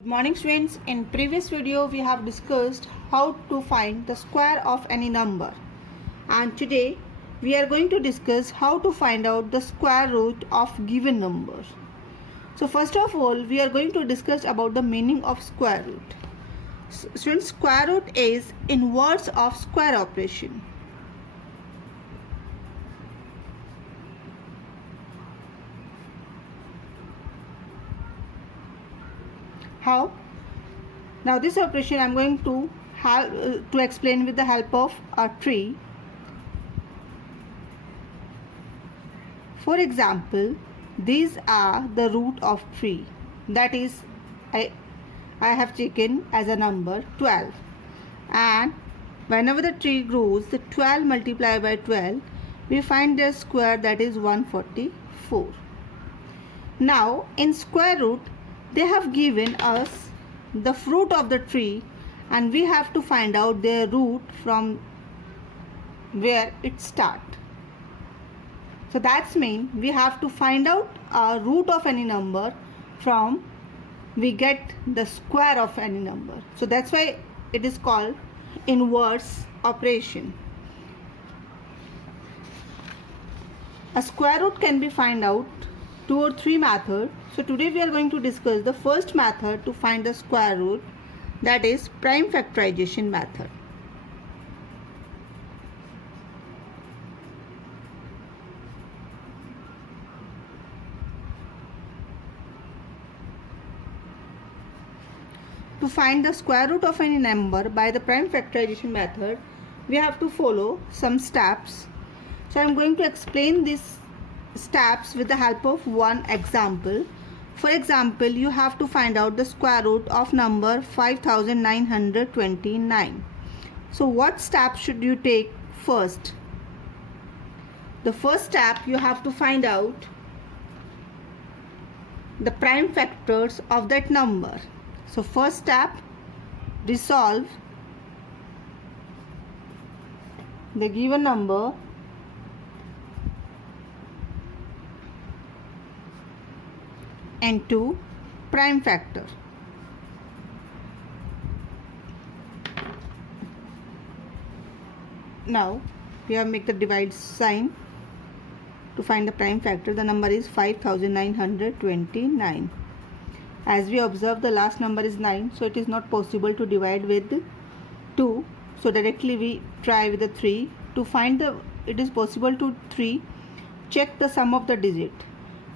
Good morning students. In previous video we have discussed how to find the square of any number, and today we are going to discuss how to find out the square root of given number. So first of all we are going to discuss about the meaning of square root. Students, square root is inverse of square operation. How? Now this operation I am going to explain with the help of a tree. For example, these are the root of tree, that is I have taken as a number 12, and whenever the tree grows, the 12 multiplied by 12, we find their square, that is 144. Now in square root they have given us the fruit of the tree, and we have to find out their root from where it starts. So that's mean we have to find out a root of any number from we get the square of any number. So that's why it is called inverse operation. A square root can be find out 2 or 3 methods. So today we are going to discuss the first method to find the square root, that is prime factorization method. To find the square root of any number by the prime factorization method, we have to follow some steps. So I am going to explain these steps with the help of one example. For example, you have to find out the square root of number 5929. So what step should you take first? The first step, you have to find out the prime factors of that number. So first step, resolve the given number into prime factor. Now we have make the divide sign to find the prime factor. The number is 5929. As we observe, the last number is 9, so it is not possible to divide with 2. So directly we try with the 3. To find the it is possible to 3, check the sum of the digit.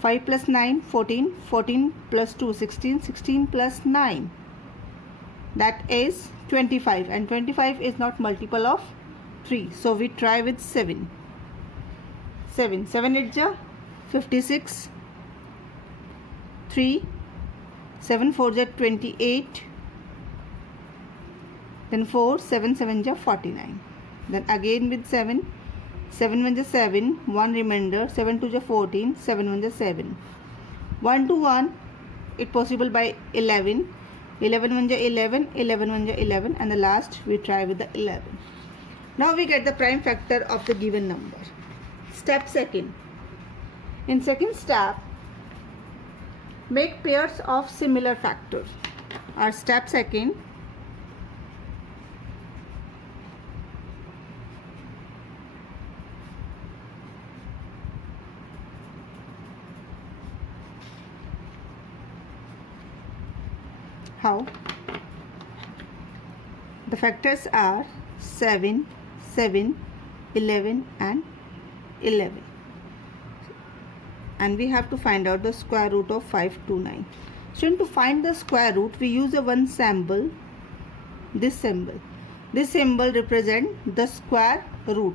5 plus 9, 14, 14 plus 2, 16, 16 plus 9, that is 25, and 25 is not multiple of 3. So we try with 7. 7 is 56, 3, 7 4 is 28, then 4, 7 7 is 49. Then again with 7, 7 1 is 7, 1 remainder, 7 2 is 14, 7 1 is 7. 1 to 1, it possible by 11, 11 1 is 11, 11 1 is 11, and the last we try with the 11. Now we get the prime factor of the given number. Step second. In second step, make pairs of similar factors. Our step second, how? The factors are 7, 7, 11 and 11. And we have to find out the square root of 529. So to find the square root, we use a one symbol, this symbol. This symbol represents the square root.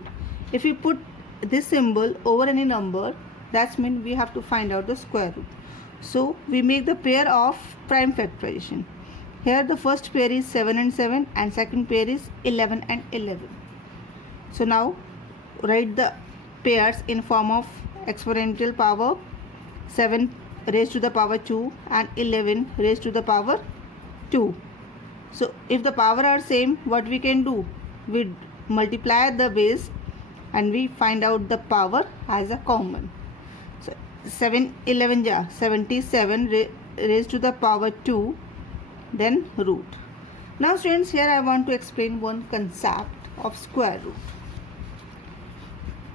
If we put this symbol over any number, that means we have to find out the square root. So we make the pair of prime factorization. Here the first pair is 7 and 7, and second pair is 11 and 11. So now write the pairs in form of exponential power. 7 raised to the power 2 and 11 raised to the power 2. So if the power are same, what we can do? We multiply the base and we find out the power as a common. So 7 11 ja 77 raised to the power 2 then root. Now students, here I want to explain one concept of square root.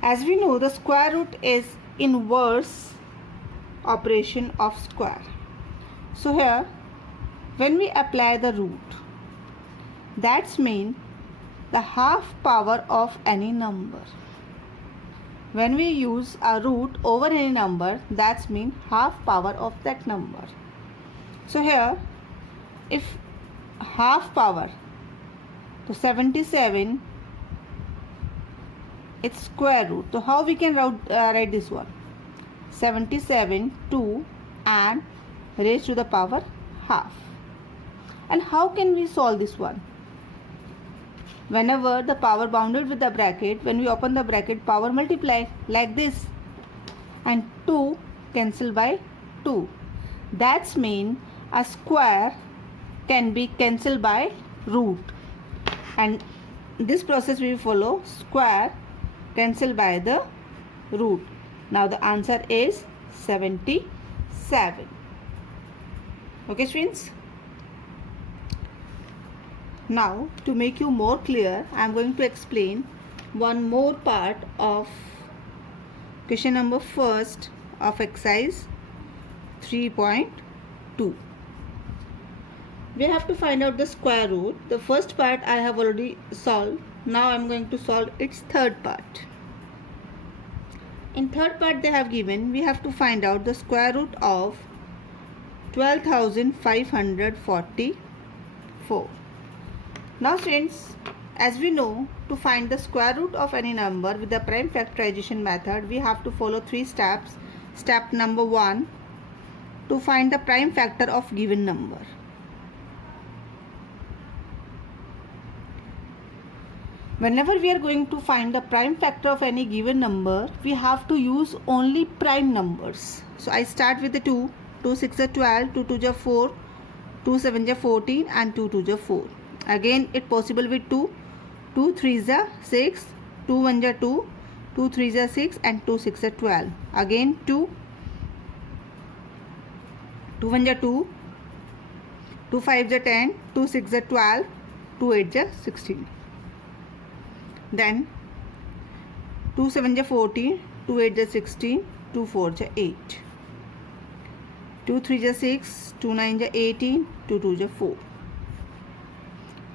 As we know, the square root is inverse operation of square. So here when we apply the root, that's mean the half power of any number. When we use a root over any number, that's mean half power of that number. So here if half power, so 77, it's square root. So how we can write this one? 77 2 and raised to the power half. And how can we solve this one? Whenever the power bounded with the bracket, when we open the bracket, power multiply like this, and 2 cancel by 2. That's mean a square can be cancelled by root, and this process we follow, square cancel by the root. Now the answer is 77. Okay students. Now to make you more clear, I am going to explain one more part of question number first of exercise 3.2. We have to find out the square root. The first part I have already solved. Now I am going to solve its third part. In third part they have given, we have to find out the square root of 12,544. Now students, as we know, to find the square root of any number with the prime factorization method, we have to follow 3 steps. Step number 1, to find the prime factor of given number. Whenever we are going to find the prime factor of any given number, we have to use only prime numbers. So I start with the 2. 2 6 are 12, 2 2 are 4, 2 7 are 14 and 2 2 are 4. Again it possible with 2. 2 3 are 6, 2 1 are 2, 2 3 are 6 and 2 6 are 12. Again 2, 2 1 are 2, 2 5 are 10, 2 6 are 12, 2 8 are 16. Then 2 7 are 14, 2 8 are 16, 2 4 are 8. 2 3 are 6, 2 9 are 18, 2 2 are 4.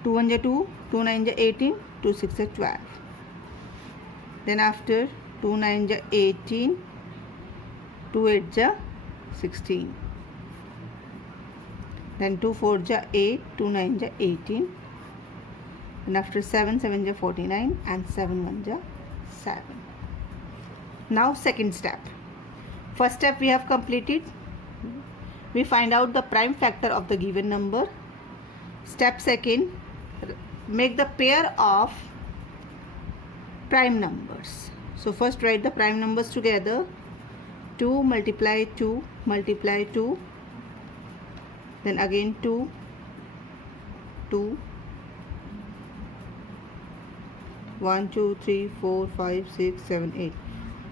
2 1 are 2, 2 9 are 18, 2 6 are 12. Then after 2 9 are 18, 2 8 are 16. Then 2 4 are 8, 2 9 are 18. And after 7 7 are 49 and 7 1 are 7. Now second step. First step we have completed. We find out the prime factor of the given number. Step second, make the pair of prime numbers. So first write the prime numbers together. 2 multiply 2 multiply 2. Then again 2, 2, 1 2 3 4 5 6 7 8.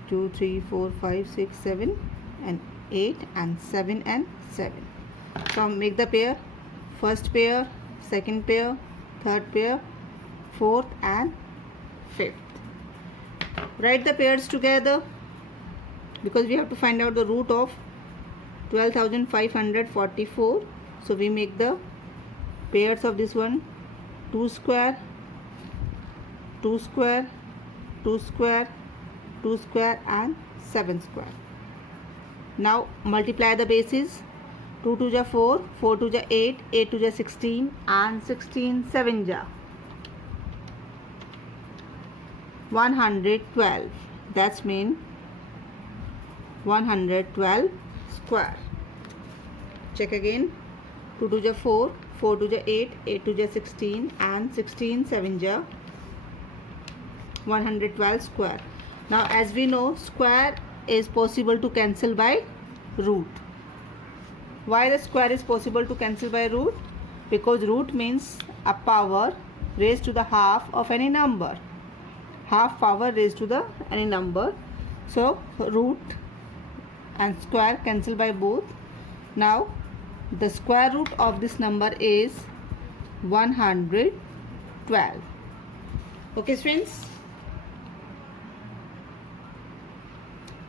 2 3 4 5 6 7 and 8 and 7 and 7. So make the pair. First pair, second pair, third pair, fourth and fifth. Write the pairs together because we have to find out the root of 12,544. So we make the pairs of this one: 2 square, 2 square, 2 square, 2 square and 7 square. Now multiply the bases. 2 2 are 4, 4 2 are 8, 8 2 are 16 and 16 7 are 112. That's mean 112 square. Check again. 2 2 are 4, 4 2 are 8, 8 2 are 16 and 16 7 are 112 square. Now as we know, square is possible to cancel by root. Why the square is possible to cancel by root? Because root means a power raised to the half of any number. Half power raised to the any number. So root and square cancel by both. Now The square root of this number is 112. Okay students.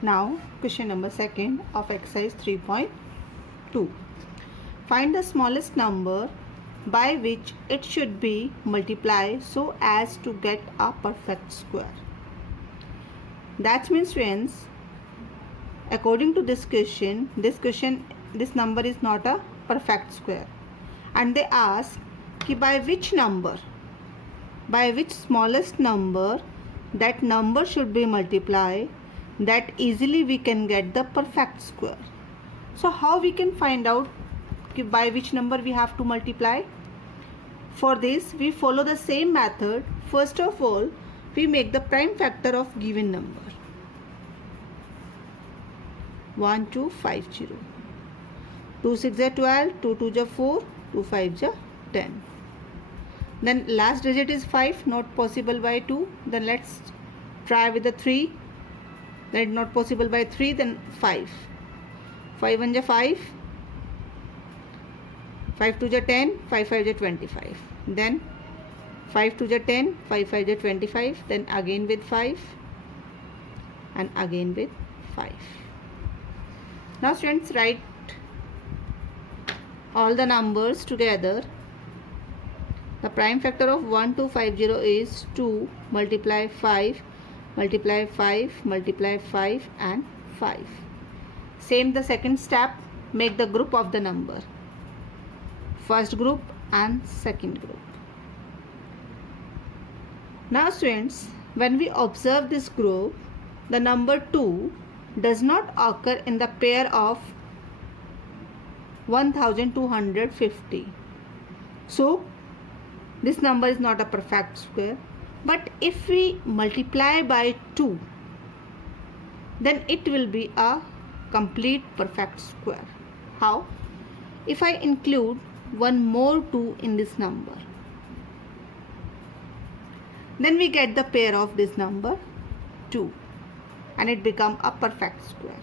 Now question number 2 of exercise 3.2. Find the smallest number by which it should be multiplied so as to get a perfect square. That means friends, according to this question, this number is not a perfect square, and they ask कि by which smallest number that number should be multiplied that easily we can get the perfect square. So how we can find out by which number we have to multiply? For this we follow the same method. First of all, we make the prime factor of given number. 1250. 2 6 is 12, 2 2 is 4, 2 5 is 10. Then last digit is 5, not possible by 2. Then let's try with the 3. Then not possible by 3, then 5. 5 1 is 5. 5 2 is 10, 5 5 is 25. Then 5 2 is 10, 5 5 is 25. Then again with 5 and again with 5. Now students, write all the numbers together. The prime factor of 1250 is 2 multiply 5 multiply 5 multiply 5 and 5. Same the second step, make the group of the number. First group and second group. Now students, when we observe this group, the number 2 does not occur in the pair of 1250. So this number is not a perfect square. But if we multiply by 2, then it will be a complete perfect square. How? If I include one more 2 in this number, then we get the pair of this number 2 and it becomes a perfect square.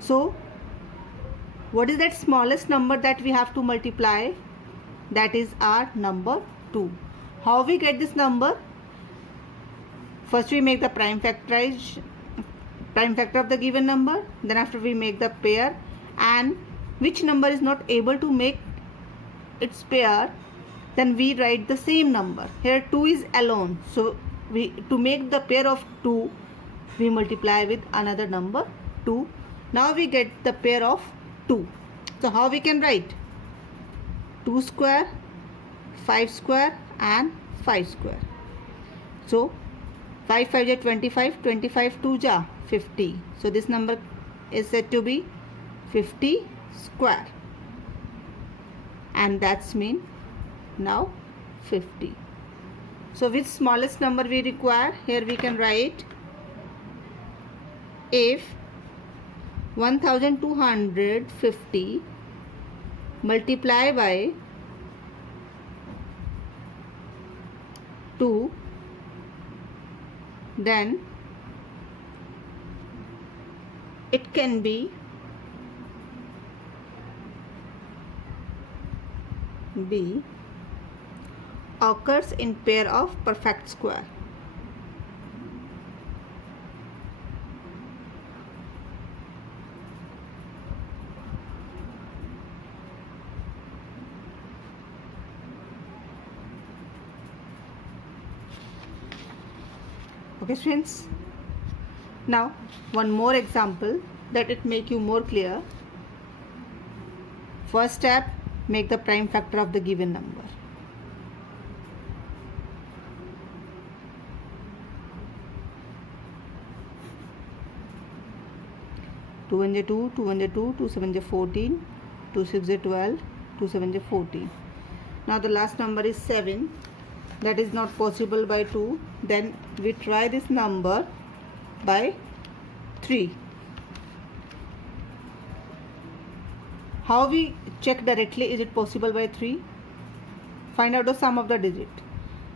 So what is that smallest number that we have to multiply? That is our number 2. How we get this number? First we make the prime factor of the given number. Then after we make the pair, and which number is not able to make its pair, then we write the same number. Here 2 is alone. So to make the pair of 2, we multiply with another number 2. Now we get the pair of 2. So how we can write? 2 square, 5 square and 5 square. So 5 5 is 25, 25 2 is 50. So this number is said to be 50 square, and that's mean now 50. So which smallest number we require? Here we can write, if 1250 multiply by 2, then it can be occurs in pair of perfect square. Okay students, now one more example that it make you more clear. First step, make the prime factor of the given number. Two 1 is 2, 2 1 is 2, 2 7 is 14, 2 6 is 12, 2 7 is 14. Now the last number is 7. That is not possible by 2. Then we try this number by 3. How we check directly is it possible by 3? Find out the sum of the digit.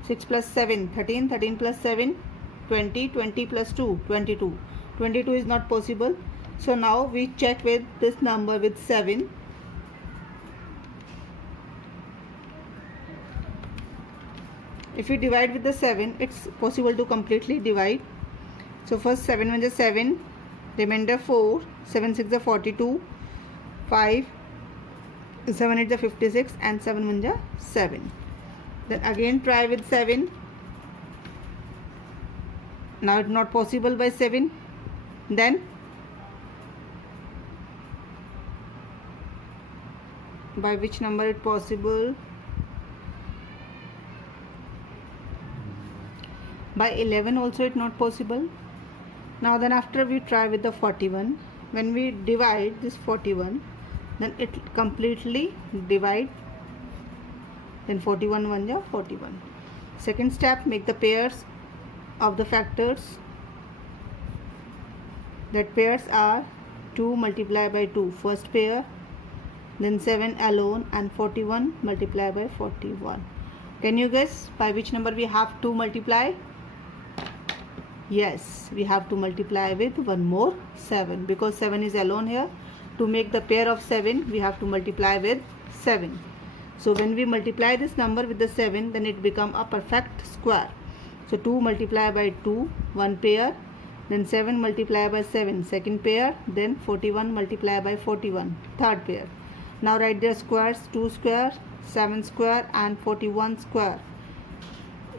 6 plus 7, 13, 13 plus 7, 20, 20 plus 2, 22. 22 is not possible. So now we check with this number with 7. If we divide with the 7, it's possible to completely divide. So first 7 1 is 7, remainder 4, 7 6 is 42, 5, 7 8 is 56, and 7 1 is 7. Then again try with 7. Now it's not possible by 7. Then by which number it possible? By 11 also it not possible. Now then after we try with the 41. When we divide this 41, then it completely divide. Then 41 1 is 41. Second step, make the pairs of the factors. That pairs are 2 multiplied by 2, first pair, then 7 alone, and 41 multiplied by 41. Can you guess by which number we have to multiply? Yes, we have to multiply with one more 7, because 7 is alone here. To make the pair of 7, we have to multiply with 7. So when we multiply this number with the 7, then it become a perfect square. So 2 multiplied by 2, one pair, then 7 multiplied by 7, second pair, then 41 multiplied by 41, third pair. Now write their squares, 2 square, 7 square, and 41 square.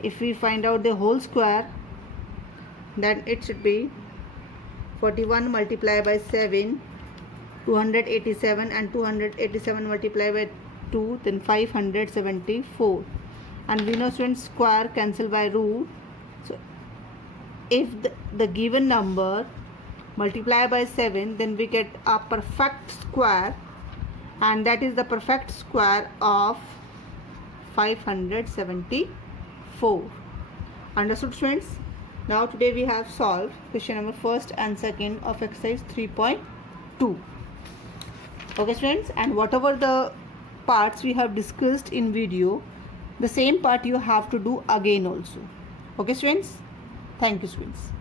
If we find out the whole square, then it should be 41 multiplied by 7, 287, and 287 multiplied by 2, then 574. And we know students, square cancel by root. So if the given number multiply by 7, then we get a perfect square, and that is the perfect square of 574. Understood students? Now today we have solved question number first and second of exercise 3.2. Okay students, and whatever the parts we have discussed in video, the same part you have to do again also. Okay students? Thank you students.